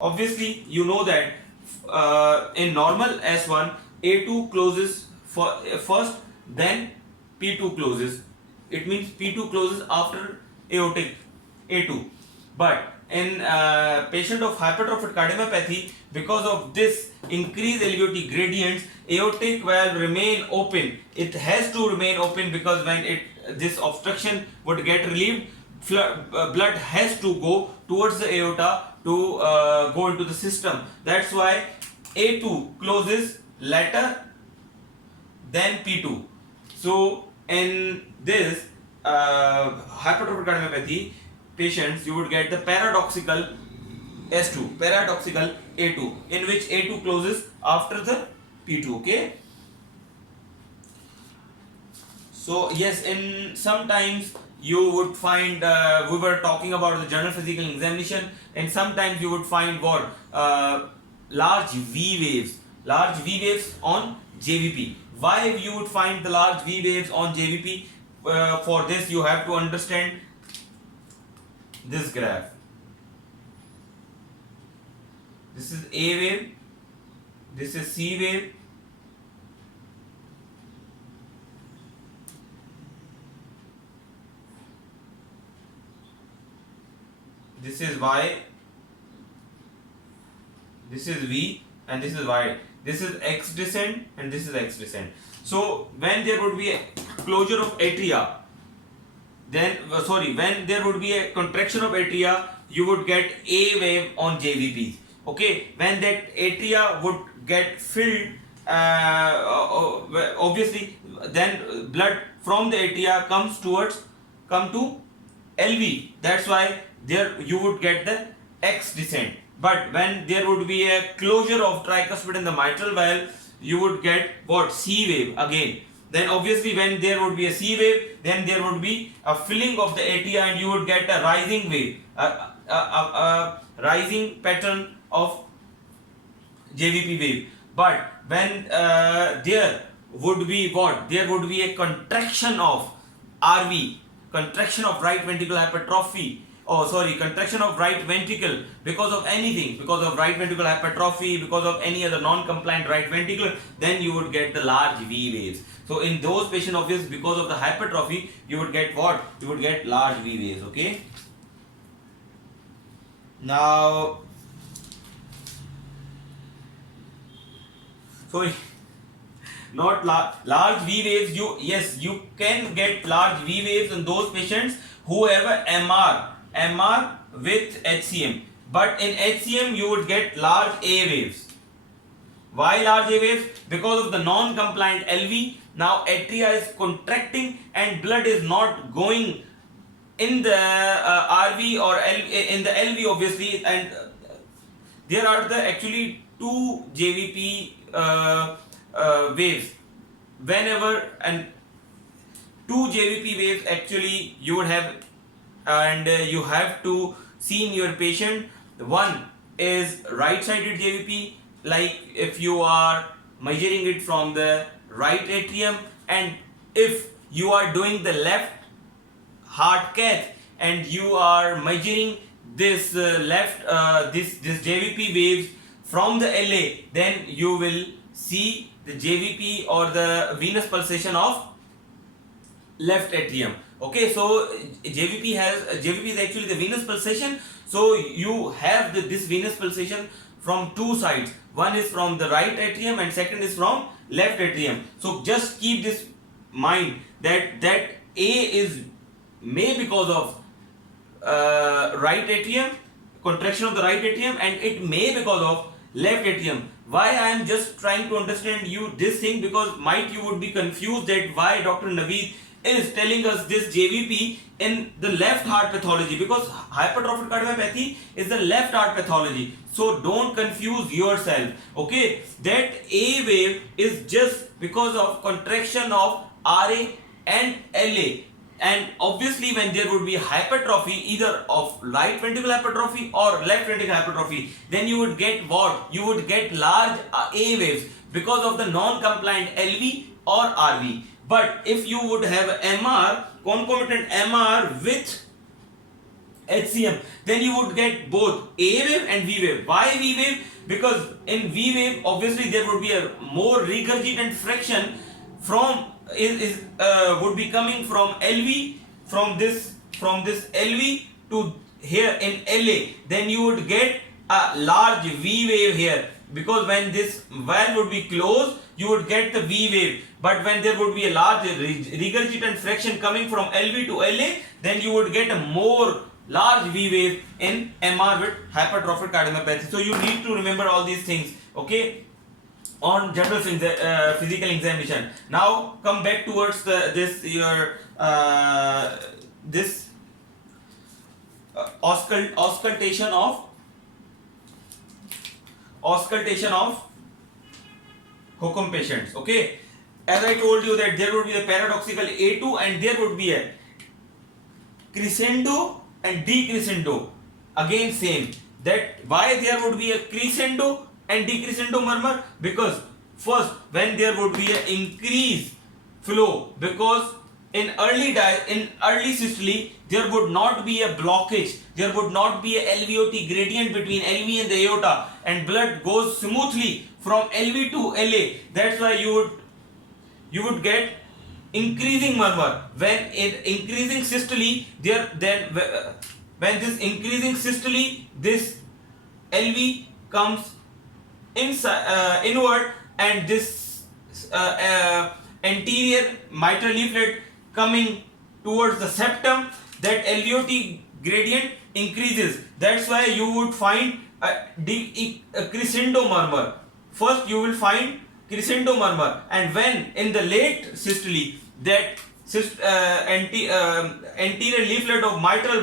Obviously, you know that in normal S1, A2 closes first, then P2 closes. It means P2 closes after aortic A2. But in patient of hypertrophic cardiomyopathy, because of this increased LVOT gradients, aortic valve remain open. It has to remain open because when this obstruction would get relieved, blood has to go towards the aorta to go into the system. That's why A2 closes later than P2. So in this hypertrophic cardiomyopathy patients, you would get the paradoxical S2, paradoxical A2, in which A2 closes after the P2. Okay. So yes, in sometimes you would find we were talking about the general physical examination, and sometimes you would find what large large V waves on JVP. Why you would find the large V waves on JVP? For this, you have to understand this graph. This is A wave, this is C wave, this is Y, this is V, and this is Y. This is X descent and this is X descent. So when there would be a closure of atria, then when there would be a contraction of atria, you would get A wave on JVPs. Okay, when that atria would get filled, obviously then blood from the atria come to LV. That's why there you would get the X descent. But when there would be a closure of tricuspid in the mitral valve, you would get what? C wave again. Then obviously when there would be a C wave, then there would be a filling of the atria and you would get a rising wave, a rising pattern of JVP wave. But when there would be what? There would be a contraction of RV, contraction of right ventricular hypertrophy. Contraction of right ventricle because of anything, because of right ventricular hypertrophy, because of any other non-compliant right ventricle, then you would get the large V waves. So in those patients, obviously because of the hypertrophy, you would get what? You would get large V waves. Okay. Now, not large V waves. You can get large V waves in those patients who have a MR with HCM, but in HCM you would get large A waves. Why large A waves? Because of the non-compliant LV. Now atria is contracting and blood is not going in the RV or in the LV obviously, and there are the actually two JVP waves. Whenever and two JVP waves actually you would have, and you have to see in your patient. One is right sided JVP, like if you are measuring it from the right atrium, and if you are doing the left heart cath and you are measuring this this JVP waves from the LA, then you will see the JVP or the venous pulsation of left atrium. Okay, so JVP is actually the venous pulsation. So you have this venous pulsation from two sides. One is from the right atrium and second is from left atrium. So just keep this mind that A is may because of right atrium, contraction of the right atrium, and it may because of left atrium. Why I am just trying to understand you this thing, because might you would be confused that why Dr. Naveed is telling us this JVP in the left heart pathology, because hypertrophic cardiomyopathy is the left heart pathology. So don't confuse yourself. Okay, that A wave is just because of contraction of RA and LA. And obviously when there would be hypertrophy either of right ventricular hypertrophy or left ventricular hypertrophy, then you would get what? You would get large A waves because of the non-compliant LV or RV. But if you would have MR, concomitant MR with HCM, then you would get both A wave and V wave. Why V wave? Because in V wave, obviously there would be a more regurgitant fraction from would be coming from LV, from this LV to here in LA. Then you would get a large V wave here, because when this valve would be closed, you would get the V wave. But when there would be a large regurgitant fraction coming from LV to LA, then you would get a more large V wave in MR with hypertrophic cardiomyopathy. So you need to remember all these things, okay, on general physical examination. Now come back towards this auscultation of Hukum patients. Okay, as I told you that there would be a paradoxical A2 and there would be a crescendo and decrescendo. Again same, that why there would be a crescendo and decrescendo murmur? Because first, when there would be an increased flow, because in early systole there would not be a blockage, there would not be a LVOT gradient between LV and the aorta, and blood goes smoothly from LV to LA. That's why you would get increasing murmur. When in increasing systole, when this increasing systole, this LV comes inside inward, and this anterior mitral leaflet coming towards the septum, that LVOT gradient increases. That's why you would find a crescendo murmur. First you will find crescendo murmur, and when in the late systole, that anterior leaflet of mitral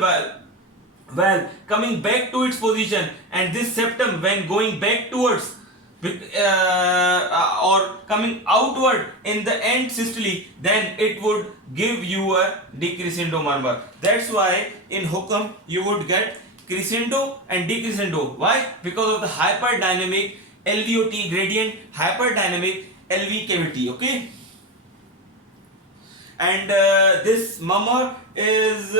valve coming back to its position, and this septum when going back towards or coming outward in the end systole, then it would give you a decrescendo murmur. That's why in Hukum you would get crescendo and decrescendo. Why? Because of the hyperdynamic LVOT gradient, hyperdynamic LV cavity. Okay, and this murmur is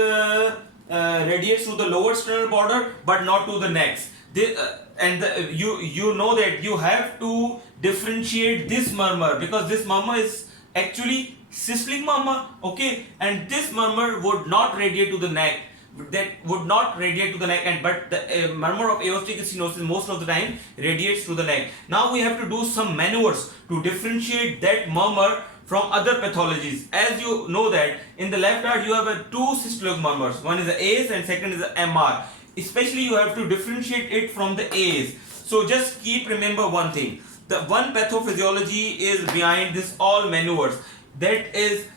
radiates to the lower sternal border but not to the necks. You know that you have to differentiate this murmur, because this murmur is actually systolic murmur, okay, and this murmur would not radiate to the neck, and but the murmur of aortic stenosis most of the time radiates to the neck. Now we have to do some maneuvers to differentiate that murmur from other pathologies. As you know that in the left heart you have two systolic murmurs, one is the AS and second is the MR. Especially you have to differentiate it from the A's. So just keep remember one thing, the one pathophysiology is behind this all maneuvers, that is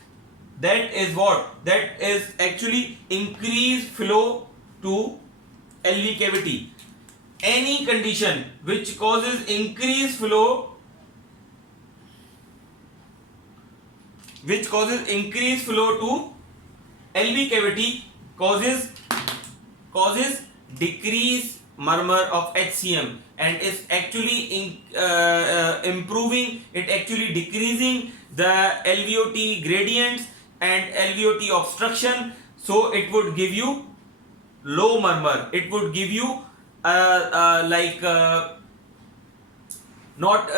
what? That is actually increased flow to LV cavity. Any condition which causes increased flow to LV cavity causes decreased murmur of HCM, and is actually improving, it actually decreasing the LVOT gradients and LVOT obstruction. So it would give you low murmur, it would give you not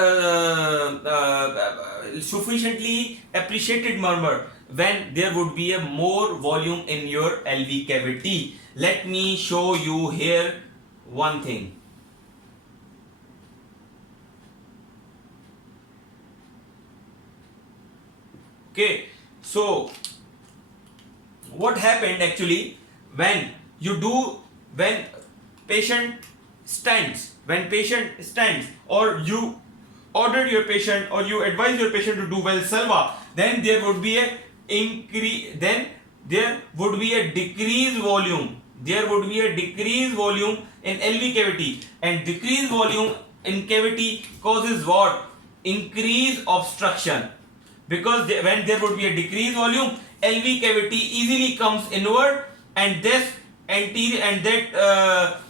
sufficiently appreciated murmur when there would be a more volume in your LV cavity. Let me show you here one thing. Okay, so what happened actually when patient stands, or you ordered your patient or you advise your patient to do Valsalva, then there would be a decreased volume. There would be a decreased volume in LV cavity, and decreased volume in cavity causes what? Increased obstruction. Because when there would be a decreased volume, LV cavity easily comes inward, and this anterior and that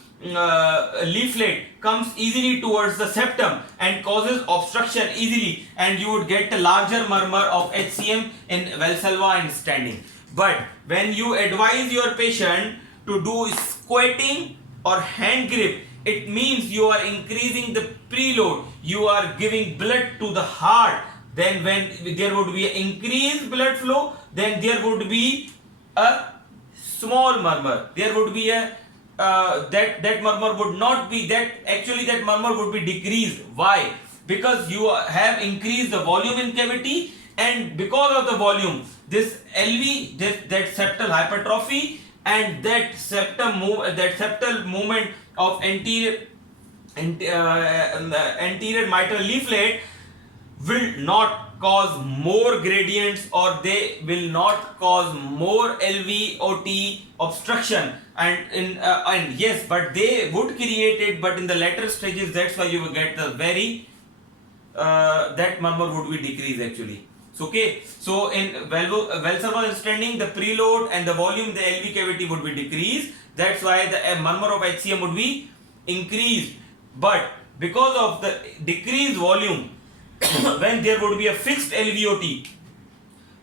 leaflet comes easily towards the septum and causes obstruction easily, and you would get a larger murmur of HCM in Valsalva and standing. But when you advise your patient to do squatting or hand grip, it means you are increasing the preload, you are giving blood to the heart. Then when there would be an increased blood flow, then there would be a small murmur. There would be a that murmur would not be that, actually that murmur would be decreased. Why? Because you have increased the volume in cavity, and because of the volume, this LV, that septal hypertrophy and that septal movement of anterior mitral leaflet will not cause more gradients, or they will not cause more LVOT obstruction, and yes, but they would create it, but in the later stages, that's why you will get the very that murmur would be decreased actually. So okay, so in valsalva standing, the preload and the volume in the LV cavity would be decreased. That's why the murmur of HCM would be increased. But because of the decreased volume, when there would be a fixed LVOT,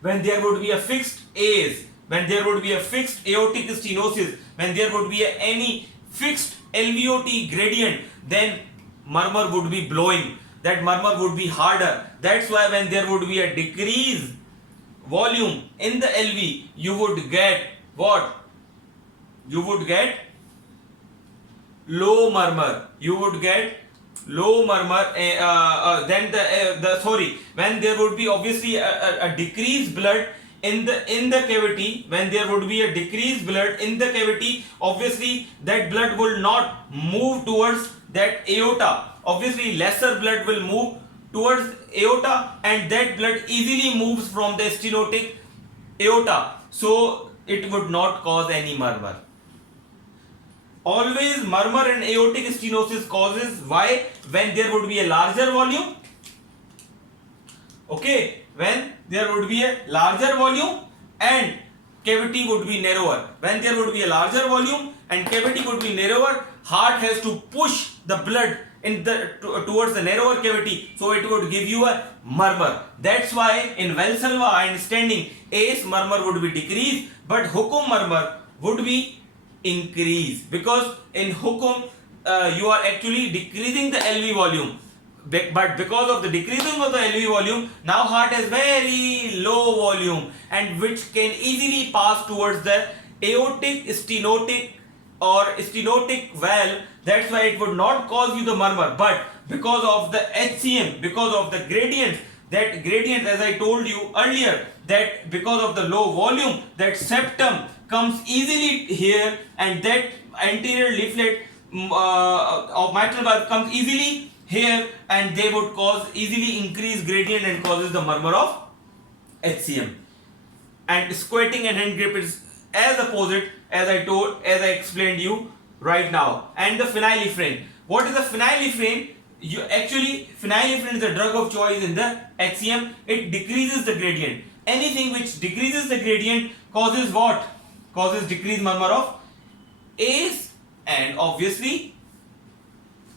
when there would be a fixed AS, when there would be a fixed aortic stenosis, when there would be any fixed LVOT gradient, then murmur would be blowing. That murmur would be harder. That's why when there would be a decreased volume in the LV, you would get what? You would get low murmur. You would get low murmur. Then when there would be obviously a decreased blood in the cavity, when there would be a decreased blood in the cavity, obviously that blood will not move towards that aorta. Obviously lesser blood will move towards aorta, and that blood easily moves from the stenotic aorta, so it would not cause any murmur. Always murmur and aortic stenosis causes, why? When there would be a larger volume. Okay, when there would be a larger volume and cavity would be narrower. When there would be a larger volume and cavity would be narrower, heart has to push the blood towards the narrower cavity, so it would give you a murmur. That's why in valsalva and standing, AS murmur would be decreased, but Hukum murmur would be increased, because in Hukum you are actually decreasing the LV volume. But because of the decreasing of the LV volume, now heart has very low volume, and which can easily pass towards the aortic stenotic or stenotic valve. That's why it would not cause you the murmur. But because of the HCM, because of the gradients, that gradient, as I told you earlier, that because of the low volume, that septum comes easily here, and that anterior leaflet of mitral valve comes easily here, and they would cause easily increased gradient and causes the murmur of HCM. And squatting and hand grip is as opposite, as I explained you right now. And the phenylephrine. What is the phenylephrine? Phenylephrine is a drug of choice in the HCM. It decreases the gradient. Anything which decreases the gradient causes what? Causes decreased murmur of AS and obviously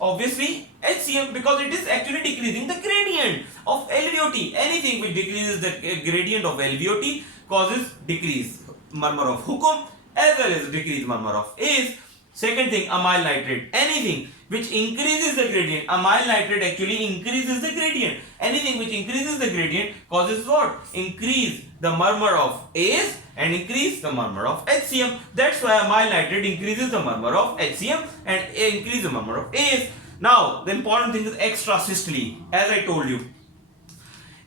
HCM, because it is actually decreasing the gradient of LVOT. Anything which decreases the gradient of LVOT causes decreased murmur of Hukum as well as decreased murmur of AS. Second thing, amyl nitrate. Anything which increases the gradient, amyl nitrate actually increases the gradient. Anything which increases the gradient causes what? Increase the murmur of AS and increase the murmur of HCM. That's why amyl nitrate increases the murmur of HCM and increase the murmur of AS. Now, the important thing is extrasystole. As I told you,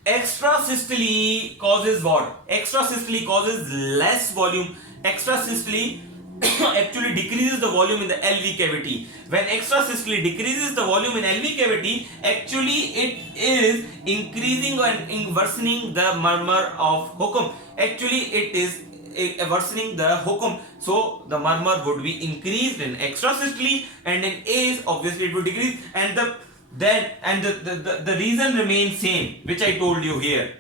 extrasystole causes what? Extrasystole causes less volume. Extrasystole actually decreases the volume in the LV cavity. When extrasystole decreases the volume in LV cavity, actually it is increasing and worsening the murmur of Hukum. Actually it is worsening the Hukum. So the murmur would be increased in extrasystole, and in AS obviously it would decrease, and the reason remains same, which I told you here,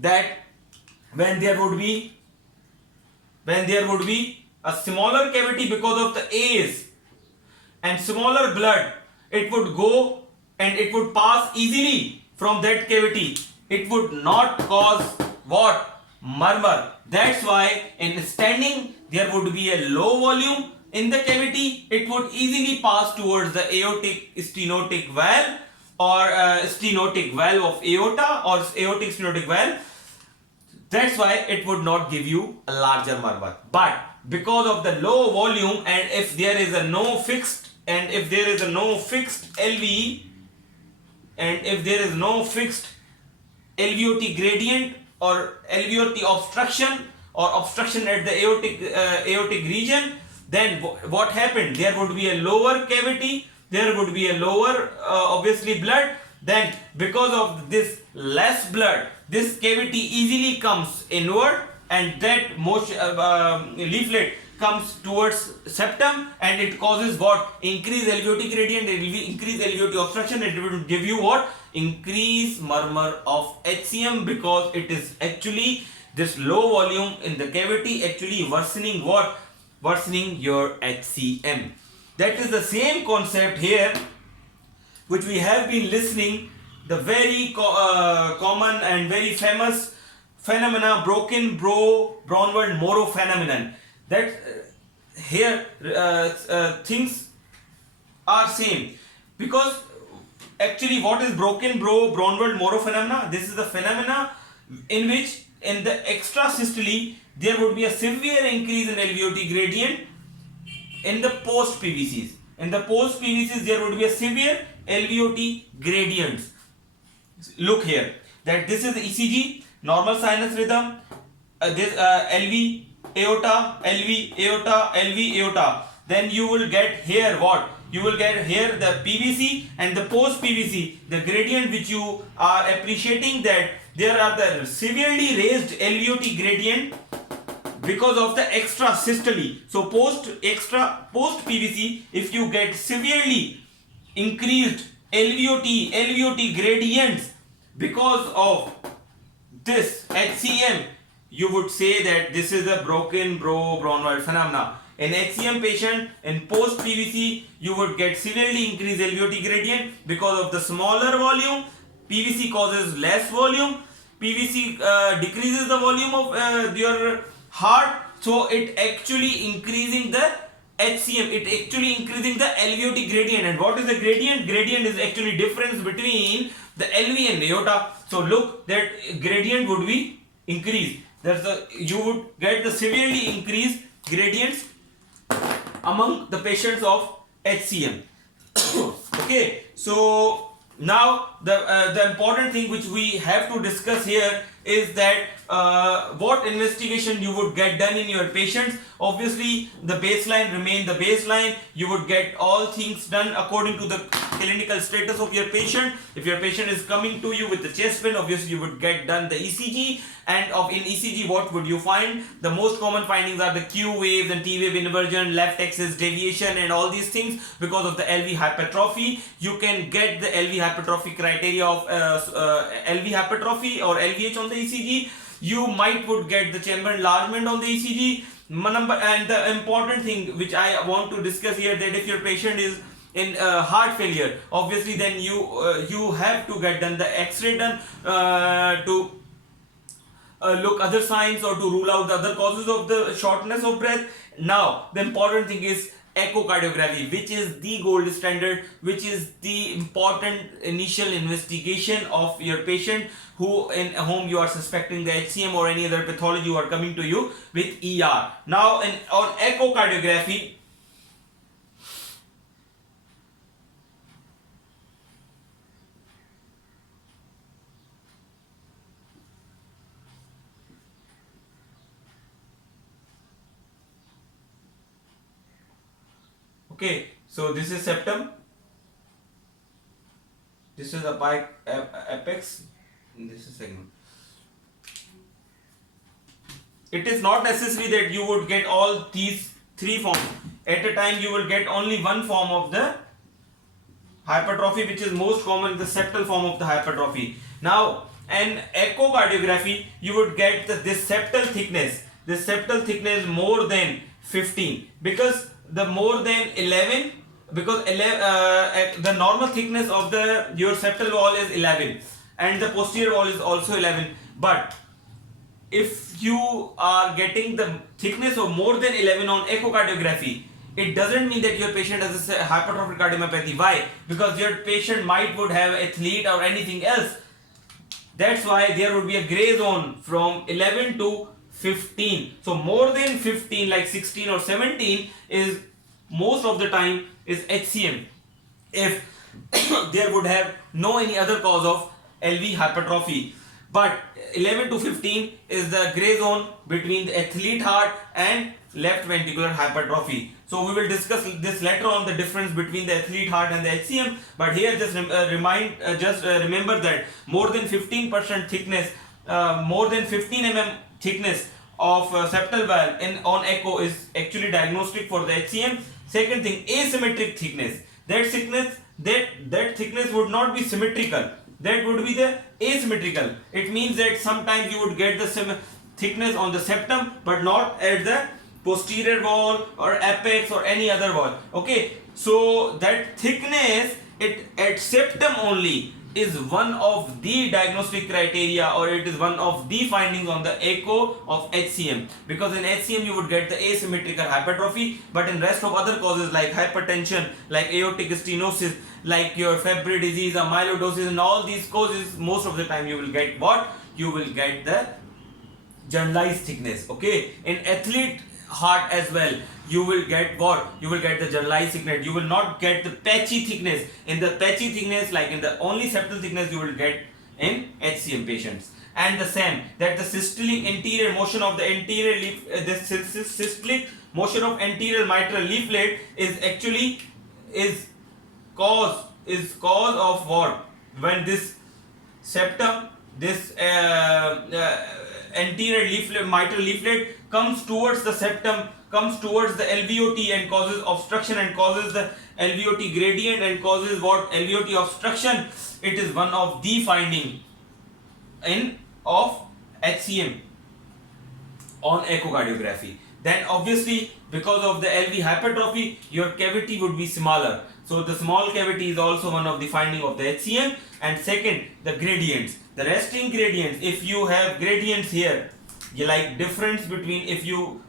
that when there would be a smaller cavity because of the AS and smaller blood, it would go and it would pass easily from that cavity. It would not cause what? Murmur. That's why in standing there would be a low volume in the cavity. It would easily pass towards the aortic stenotic valve or stenotic valve of aorta or aortic stenotic valve. That's why it would not give you a larger murmur. But because of the low volume, and if there is a no fixed LV, and if there is no fixed LVOT gradient or LVOT obstruction or obstruction at the aortic region, then what happened? There would be a lower cavity, there would be a lower obviously blood. Then because of this less blood, this cavity easily comes inward, and that motion leaflet comes towards septum, and it causes what? Increased LVOT gradient, increased LVOT obstruction. It will give you what? Increased murmur of HCM, because it is actually this low volume in the cavity actually worsening what? Worsening your HCM. That is the same concept here, which we have been listening, the very common and very famous phenomena, Broken-Bronwald-Moro phenomenon. That here things are same, because actually what is Broken-Bronwald-Moro phenomena? This is the phenomena in which in the extrasystole there would be a severe increase in LVOT gradient in the post PVCs. In the post PVCs there would be a severe LVOT gradients. Look here, that this is ECG, normal sinus rhythm, this LV aorta, LV aorta, LV aorta. Then you will get here what? You will get here the PVC and the post PVC, the gradient which you are appreciating, that there are the severely raised LVOT gradient because of the extrasystole. So post PVC, if you get severely increased LVOT gradients because of this HCM, you would say that this is a Broken-Bronwald phenomena. In HCM patient, in post PVC, you would get severely increased LVOT gradient because of the smaller volume. PVC causes less volume. PVC decreases the volume of your heart, so it actually increasing the HCM, it actually increasing the LVOT gradient. And what is the gradient? Gradient is actually difference between the LV and aorta. So look, that gradient would be increased. You would get the severely increased gradients among the patients of HCM. Okay, so now the important thing which we have to discuss here is that what investigation you would get done in your patients. Obviously the baseline remain the baseline. You would get all things done according to the clinical status of your patient. If your patient is coming to you with the chest pain, obviously you would get done the ECG, and in ECG what would you find? The most common findings are the Q waves and T wave inversion, left axis deviation, and all these things. Because of the LV hypertrophy, you can get the LV hypertrophy criteria of LV hypertrophy or LVH on the ECG. You might would get the chamber enlargement on the ECG. And the important thing which I want to discuss here, that if your patient is in heart failure, obviously then you have to get done the X-ray done to look other signs or to rule out the other causes of the shortness of breath. Now the important thing is echocardiography, which is the gold standard, which is the important initial investigation of your patient in whom you are suspecting the HCM or any other pathology who are coming to you with ER. Now on echocardiography, okay, so this is septum, this is the apex, and this is segment. It is not necessary that you would get all these three forms at a time. You will get only one form of the hypertrophy, which is most common, the septal form of the hypertrophy. Now in echocardiography, you would get this septal thickness. This septal thickness more than 15, because the more than 11, because the normal thickness of your septal wall is 11 and the posterior wall is also 11, but if you are getting the thickness of more than 11 on echocardiography, it doesn't mean that your patient has a hypertrophic cardiomyopathy. Why? Because your patient might would have athlete or anything else. That's why there would be a gray zone from 11 to 15. So more than 15, like 16 or 17, is most of the time is HCM. If there would have no any other cause of LV hypertrophy. But 11 to 15 is the gray zone between the athlete heart and left ventricular hypertrophy. So we will discuss this later on, the difference between the athlete heart and the HCM. But here just remember that more than 15% thickness, more than 15 mm thickness of septal valve on echo is actually diagnostic for the HCM. Second thing, asymmetric thickness. That thickness would not be symmetrical. That would be the asymmetrical. It means that sometimes you would get the thickness on the septum, but not at the posterior wall or apex or any other wall. Okay, so that thickness at septum only is one of the diagnostic criteria, or it is one of the findings on the echo of HCM, because in HCM you would get the asymmetrical hypertrophy, but in rest of other causes like hypertension, like aortic stenosis, like your Fabry disease, amyloidosis, and all these causes, most of the time you will get what? You will get the generalized thickness. Okay, in athlete heart as well, you will get what? You will get the generalized thickness. You will not get the patchy thickness. In the patchy thickness, like in the only septal thickness, you will get in HCM patients. And the same, that the systolic anterior motion of the anterior leaf, systolic motion of anterior mitral leaflet is actually cause of what? When this septum, this anterior leaflet, mitral leaflet comes towards the septum, comes towards the LVOT and causes obstruction and causes the LVOT gradient and causes what? LVOT obstruction. It is one of the finding of HCM on echocardiography. Then obviously because of the LV hypertrophy, your cavity would be smaller. So the small cavity is also one of the finding of the HCM. And second, the gradients, the resting gradients. If you have gradients here, you like difference between if you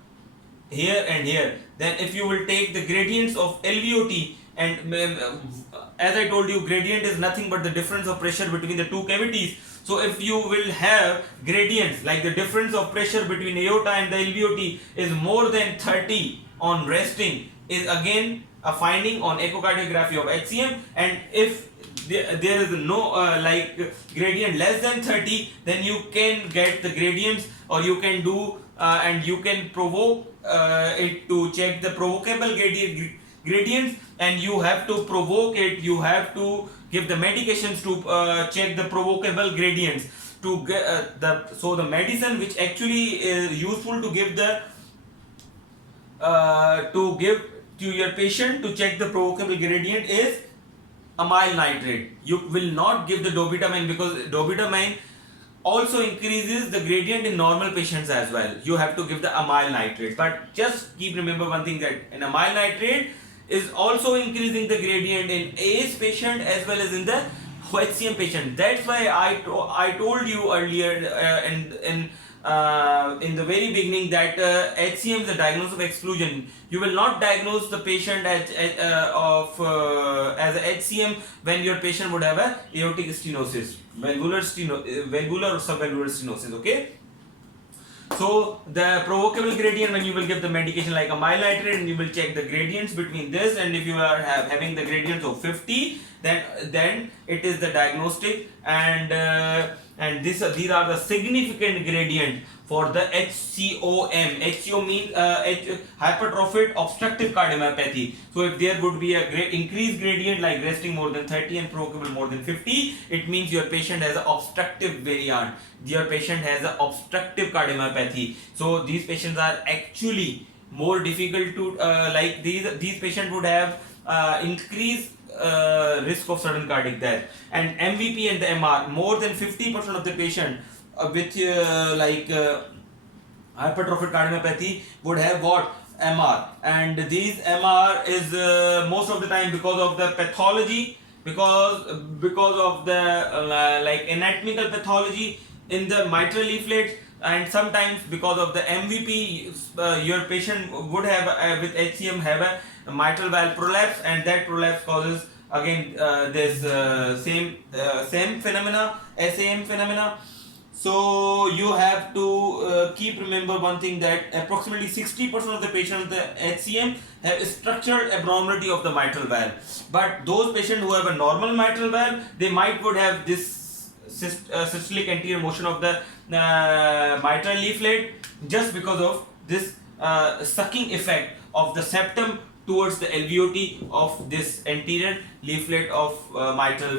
here and here, then if you will take the gradients of LVOT, and as I told you, gradient is nothing but the difference of pressure between the two cavities. So if you will have gradients like the difference of pressure between aorta and the LVOT is more than 30 on resting, is again a finding on echocardiography of HCM. And if there is no like gradient less than 30, then you can get the gradients, or you can do and you can provoke it to check the provocable gradients, and you have to provoke it, you have to give the medications to check the provocable gradients to get the medicine which actually is useful to give to your patient to check the provocable gradient is amyl nitrate. You will not give the dobutamine, because dobutamine also increases the gradient in normal patients as well. You have to give the amyl nitrate. But just keep remember one thing, that an amyl nitrate is also increasing the gradient in AS patient as well as in the HCM patient. That's why I told you earlier in the very beginning that HCM is a diagnosis of exclusion. You will not diagnose the patient as a HCM when your patient would have a aortic stenosis, valvular or subvalvular stenosis. Okay. So the provocable gradient, when you will give the medication like amyl nitrate, and you will check the gradients between this, and if you are having the gradients of 50, then it is the diagnostic, and these are the significant gradient for the HCOM. HCO means hypertrophic obstructive cardiomyopathy. So if there would be a increased gradient like resting more than 30 and provocable more than 50, it means your patient has an obstructive variant. Your patient has an obstructive cardiomyopathy. So these patients are actually more difficult to like these patients would have increased risk of sudden cardiac death. And MVP and the MR, more than 50% of the patient with hypertrophic cardiomyopathy would have what? MR. And these MR is most of the time because of the pathology, because of the like anatomical pathology in the mitral leaflets, and sometimes because of the MVP, your patient would have with HCM have a mitral valve prolapse, and that prolapse causes again this same phenomena, SAM phenomena. So you have to keep remember one thing, that approximately 60% of the patients with the HCM have a structural abnormality of the mitral valve. But those patients who have a normal mitral valve, they might would have this systolic anterior motion of the mitral leaflet, just because of this sucking effect of the septum towards the alveoli of this anterior leaflet of mitral